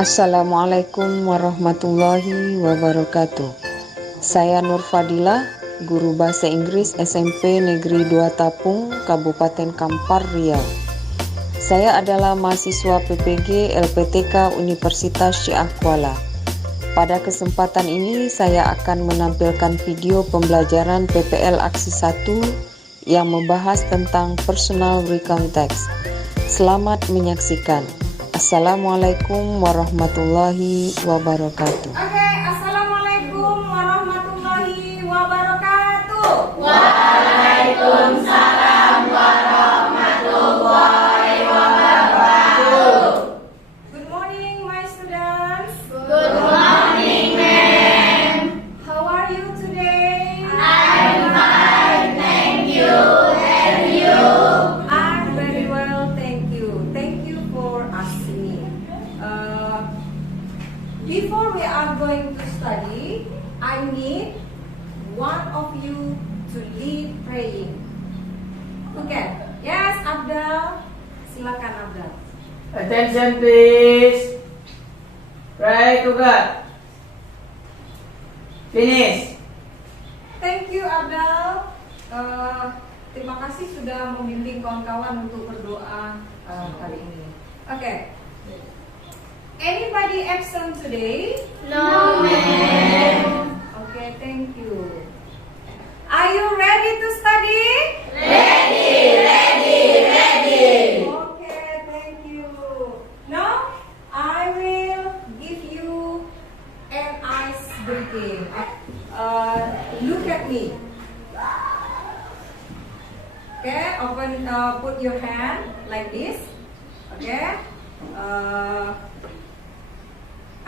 Assalamualaikum warahmatullahi wabarakatuh. Saya Nur Fadilah, guru bahasa Inggris SMP Negeri 2 Tapung, Kabupaten Kampar, Riau. Saya adalah mahasiswa PPG LPTK Universitas Syiah Kuala. Pada kesempatan ini saya akan menampilkan video pembelajaran PPL Aksi 1 yang membahas tentang personal recount text. Selamat menyaksikan. Assalamualaikum warahmatullahi wabarakatuh. Oke, assalamualaikum warahmatullahi wabarakatuh. Waalaikumsalam warahmatullahi wabarakatuh. Good morning, my students. Good morning, ma'am. How are you today? I'm fine, thank you. And you? I'm very well, thank you. Thank you for asking me. Before we are going to study, I need one of you to lead praying. Okay? Yes, Abdul. Silakan, Abdul. Attention please. Pray to God. Finish. Thank you, Abdul. Terima kasih sudah membimbing kawan-kawan untuk berdoa kali ini. Okay. Anybody absent today? No, ma'am. Okay, thank you. Are you ready to study? Ready, ready, ready. Okay, thank you. Now, I will give you an ice breaking. Look at me. Okay, open. Put your hand like this. Okay.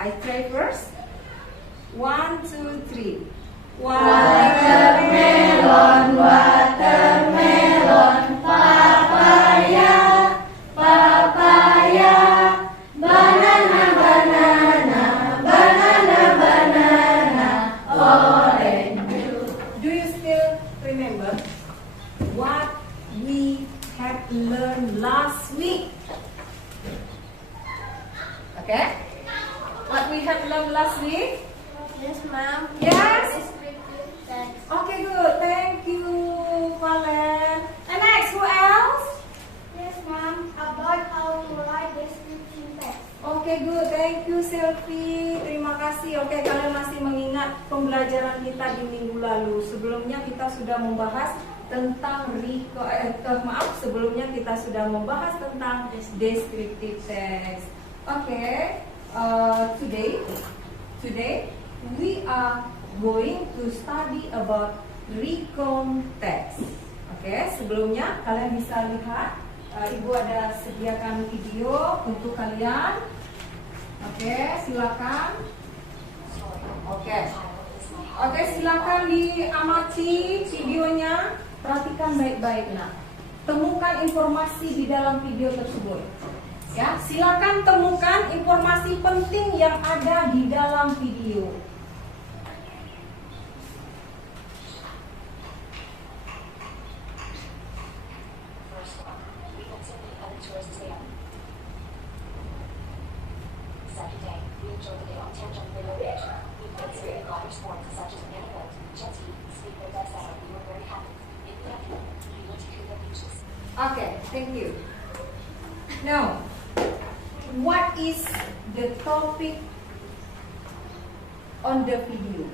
I try first. 1, 2, 3. Watermelon, watermelon, papaya, papaya, banana, banana, banana, banana, orange. Do you still remember what we had learned last week? Okay? What we had learned last week? Yes, ma'am. Yes? Descriptive text. Okay, good. Thank you, Valen. And next, who else? Yes, ma'am. About how to write description text. Okay, good. Thank you, Selfie. Terima kasih. Oke, kalian masih mengingat pembelajaran kita di minggu lalu. Sebelumnya kita sudah membahas tentang sebelumnya kita sudah membahas tentang descriptive text. Okay. Today we are going to study about recount text. Oke, sebelumnya kalian bisa lihat, Ibu ada sediakan video untuk kalian. Oke, silakan. Oke, silakan diamati videonya. Perhatikan baik-baik, nak. Temukan informasi di dalam video tersebut. Ya, silakan temukan informasi penting yang ada di dalam video. Okay, thank you. Now, what is the topic on the video?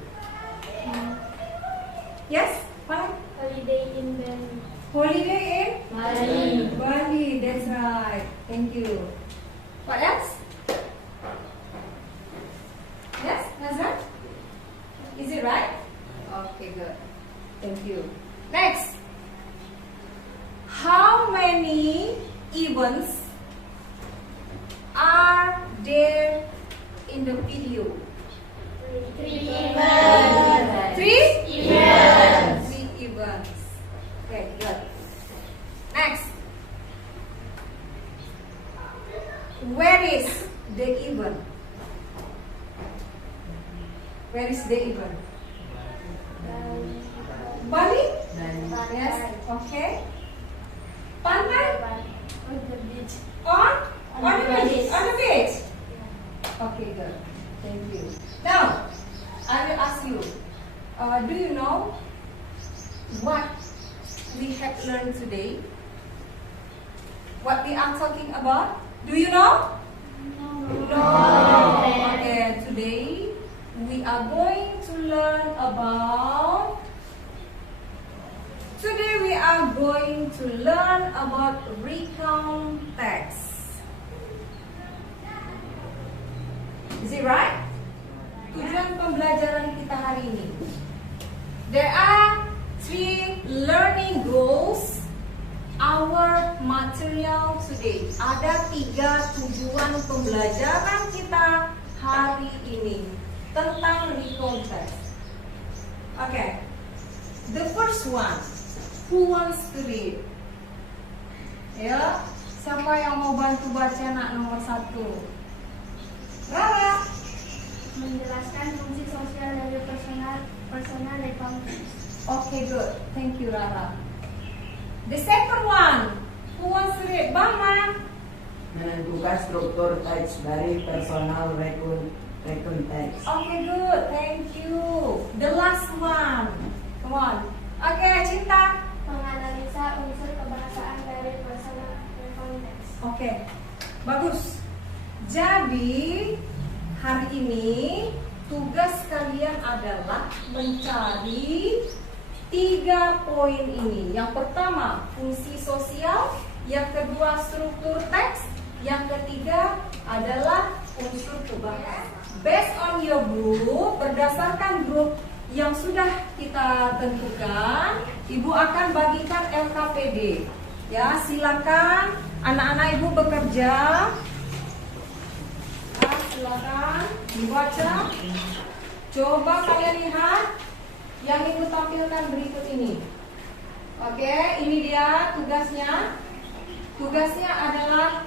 Yes, fine. Holiday in Bali. Holiday in Bali. Bali. That's right. Thank you. What else? Yes, Nazar? Is it right? Okay, good. Thank you. Next. How many events are there in the video? 3 events. 3? Events. 3 events. Okay, good. Next. Where is the event? Where is the event? Bali? Yes. Okay. Pantai? On the beach. On the beach. On the beach. Okay, good. Thank you. Now, I will ask you, do you know what we have learned today? What we are talking about? Do you know? No. Okay, today we are going to learn about recount text. Is it right? Tujuan pembelajaran kita hari ini. There are 3 learning goals our material today. Ada 3 tujuan pembelajaran kita hari ini tentang recount text. Okay. The first one, who wants to read? Ya, siapa yang mau bantu baca nak nomor 1? Rara. Menjelaskan fungsi sosial dari personal recount text. Okay, good. Thank you, Rara. The second one, who wants to read? Mama. Menentukan struktur teks dari personal recount text. Okay, good. Thank you. The last one. Come on. Okay, Cinta. Menganalisa unsur kebahasaan dari personal recount text. Okay, bagus. Jadi hari ini tugas kalian adalah mencari 3 poin ini. Yang pertama, fungsi sosial. Yang kedua, struktur teks. Yang ketiga adalah unsur kebahasaan. Based on your group, berdasarkan grup yang sudah kita tentukan, Ibu akan bagikan LKPD. Ya, silakan anak-anak Ibu bekerja. Silakan dibaca. Coba kalian lihat yang Ibu tampilkan berikut ini. Oke, ini dia tugasnya. Tugasnya adalah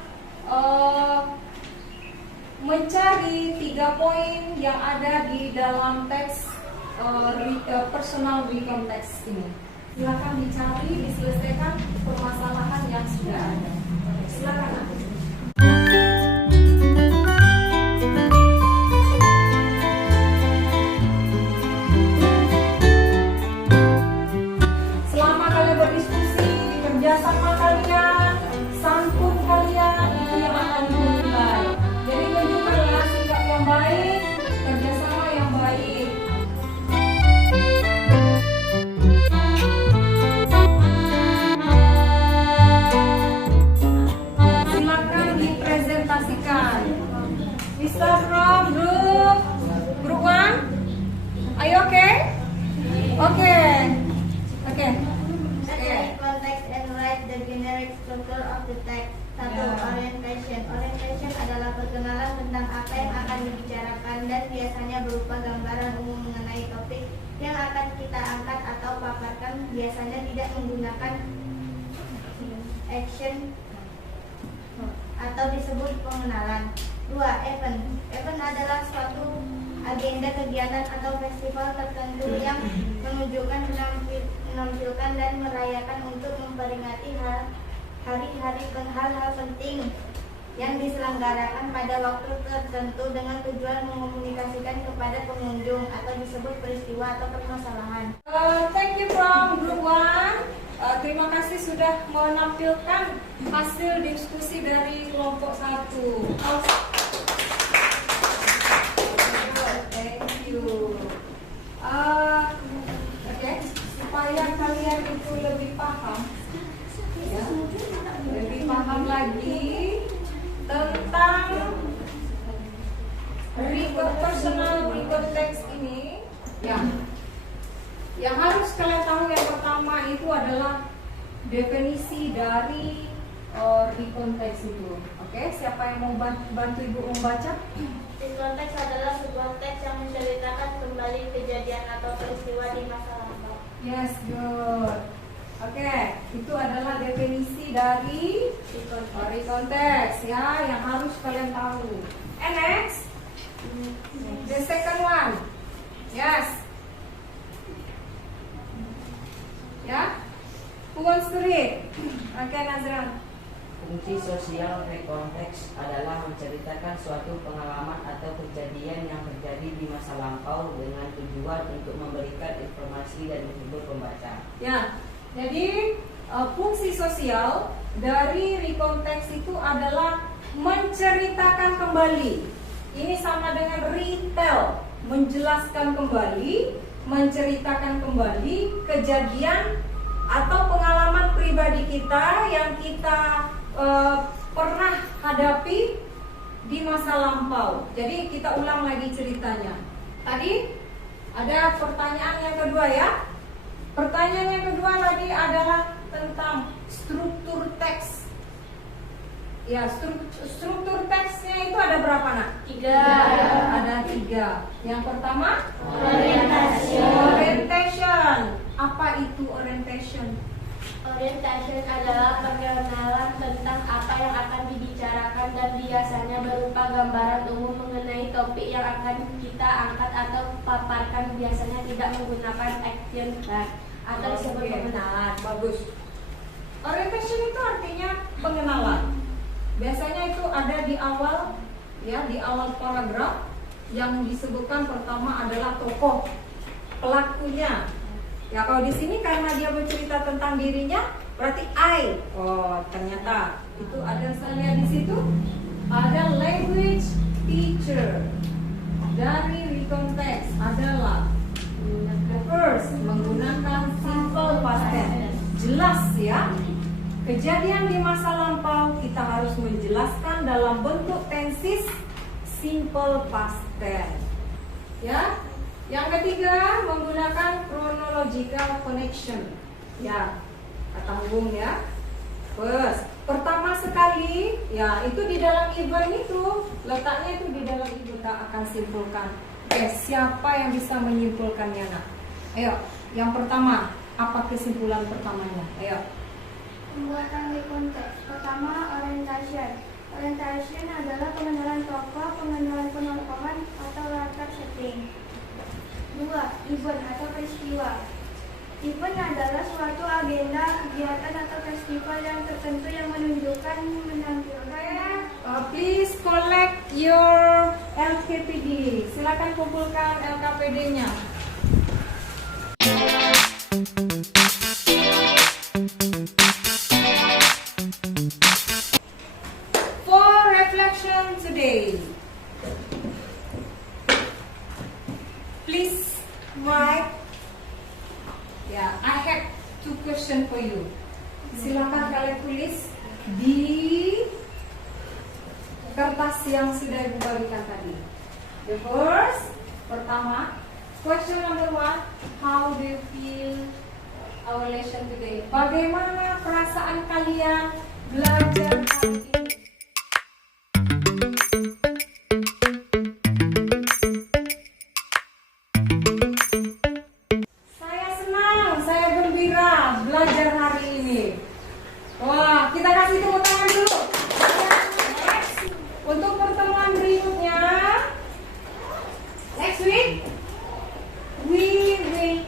mencari 3 poin yang ada di dalam teks personal recount text ini. Silakan dicari, diselesaikan permasalahan yang sudah ada. Silakan. Selama kalian berdiskusi, bekerja sama kalian, santun kalian itu yang akan dimulai. Jadi tunjukkanlah sikap yang baik, kerjasama yang baik. Silakan dipresentasikan. We start from group 1. Are you okay? Okay. Okay. Study context and write the generic structure of the text. 1. Orientation. Orientation adalah perkenalan tentang apa yang akan dibicarakan dan biasanya berupa gambaran umum mengenai topik yang akan kita angkat atau paparkan, biasanya tidak menggunakan action atau disebut pengenalan. 2. Event. Event adalah suatu agenda kegiatan atau festival tertentu yang menunjukkan, menampilkan dan merayakan untuk memperingati hari-hari hal-hal penting yang diselenggarakan pada waktu tertentu dengan tujuan mengomunikasikan kepada pengunjung atau disebut peristiwa atau permasalahan. Thank you from group 1. Terima kasih sudah menampilkan hasil diskusi dari kelompok 1. Thank you. Oke, supaya kalian itu lebih paham, ya, lebih paham lagi tentang personal recount text ini, ya. Yang harus kalian tahu yang pertama itu adalah definisi dari recount text itu. Oke, siapa yang mau bantu Ibu membaca? Recount text adalah sebuah teks yang menceritakan kembali kejadian atau peristiwa di masa lampau. Yes, good. Oke, itu adalah definisi dari recount text ya, yang harus kalian tahu. And next, the second one. Yes. Ya. Who wants to read? Okay, Nazran. Fungsi sosial rekonteks adalah menceritakan suatu pengalaman atau kejadian yang terjadi di masa lampau dengan tujuan untuk memberikan informasi dan menghibur pembaca. Ya, jadi fungsi sosial dari rekonteks itu adalah menceritakan kembali. Ini sama dengan retell, menjelaskan kembali, menceritakan kembali kejadian atau pengalaman pribadi kita yang kita pernah hadapi di masa lampau. Jadi kita ulang lagi ceritanya. Tadi ada pertanyaan yang kedua ya. Pertanyaan yang kedua lagi adalah tentang struktur teks. Ya, struktur teksnya itu ada berapa nak? 3. Ada 3. Yang pertama orientation. Apa itu orientation? Orientation adalah perkenalan tentang apa yang akan dibicarakan dan biasanya berupa gambaran umum mengenai topik yang akan kita angkat atau paparkan. Biasanya tidak menggunakan action verb atau disebut pengenalan. Bagus. Orientation itu artinya pengenalan. Biasanya itu ada di awal, ya, di awal paragraf yang disebutkan pertama adalah tokoh pelakunya. Ya, kalau di sini karena dia bercerita tentang dirinya, berarti I. Oh, ternyata itu ada, saya lihat di situ ada language teacher. Dari rekonteks adalah first menggunakan simple past tense. Jelas ya. Kejadian di masa lampau kita harus menjelaskan dalam bentuk tenses simple past tense. Ya. Yang ketiga menggunakan chronological connection. Ya, kata hubung ya. First, pertama sekali, ya itu di dalam event itu, letaknya itu di dalam event. Kita akan simpulkan. Oke, siapa yang bisa menyimpulkannya nak? Ayo, yang pertama, apa kesimpulan pertamanya? Ayo. Pembuatan rekonteks. Pertama, orientation. Orientation adalah pengenalan tokoh, pengenalan penonton atau latar setting. 2. Event atau peristiwa. Event adalah suatu agenda, kegiatan atau festival yang tertentu yang menunjukkan menampilkan. Please collect your LKPD. Silakan kumpulkan LKPD-nya. For reflection today, please write. Ya, I have 2 questions for you. Silakan kalian tulis di kertas yang sudah Ibu bagikan tadi. The first, pertama, question number 1, how do you feel our lesson today? Bagaimana perasaan kalian belajar hari ini? Saya senang, saya gembira belajar hari ini. Wah, kita kasih tepuk tangan dulu. Untuk pertemuan berikutnya, next week, we will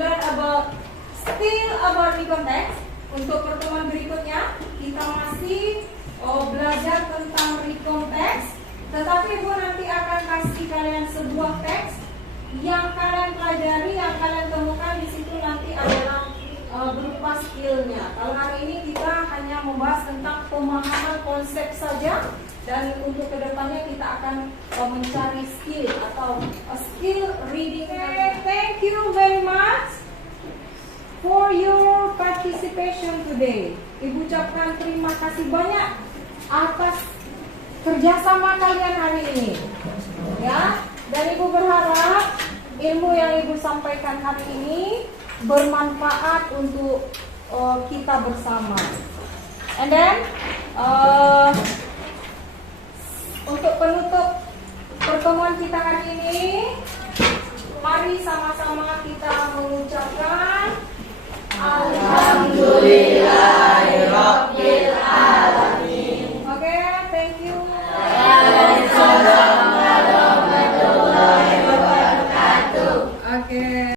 learn about still about rekonteks. Untuk pertemuan berikutnya, kita masih belajar tentang rekonteks. Tetapi Ibu nanti akan kasih kalian sebuah teks yang kalian pelajari, yang kalian temukan di situ nanti adalah berupa skillnya. Kalau hari ini kita hanya membahas tentang pemahaman konsep saja. Dan untuk kedepannya kita akan mencari skill atau skill reading. Thank you very much for your participation today. Ibu ucapkan terima kasih banyak atas kerjasama kalian hari ini. Ya, dan Ibu berharap ilmu yang Ibu sampaikan hari ini bermanfaat untuk kita bersama. And then untuk penutup pertemuan kita hari ini, mari sama-sama kita mengucapkan Alhamdulillah.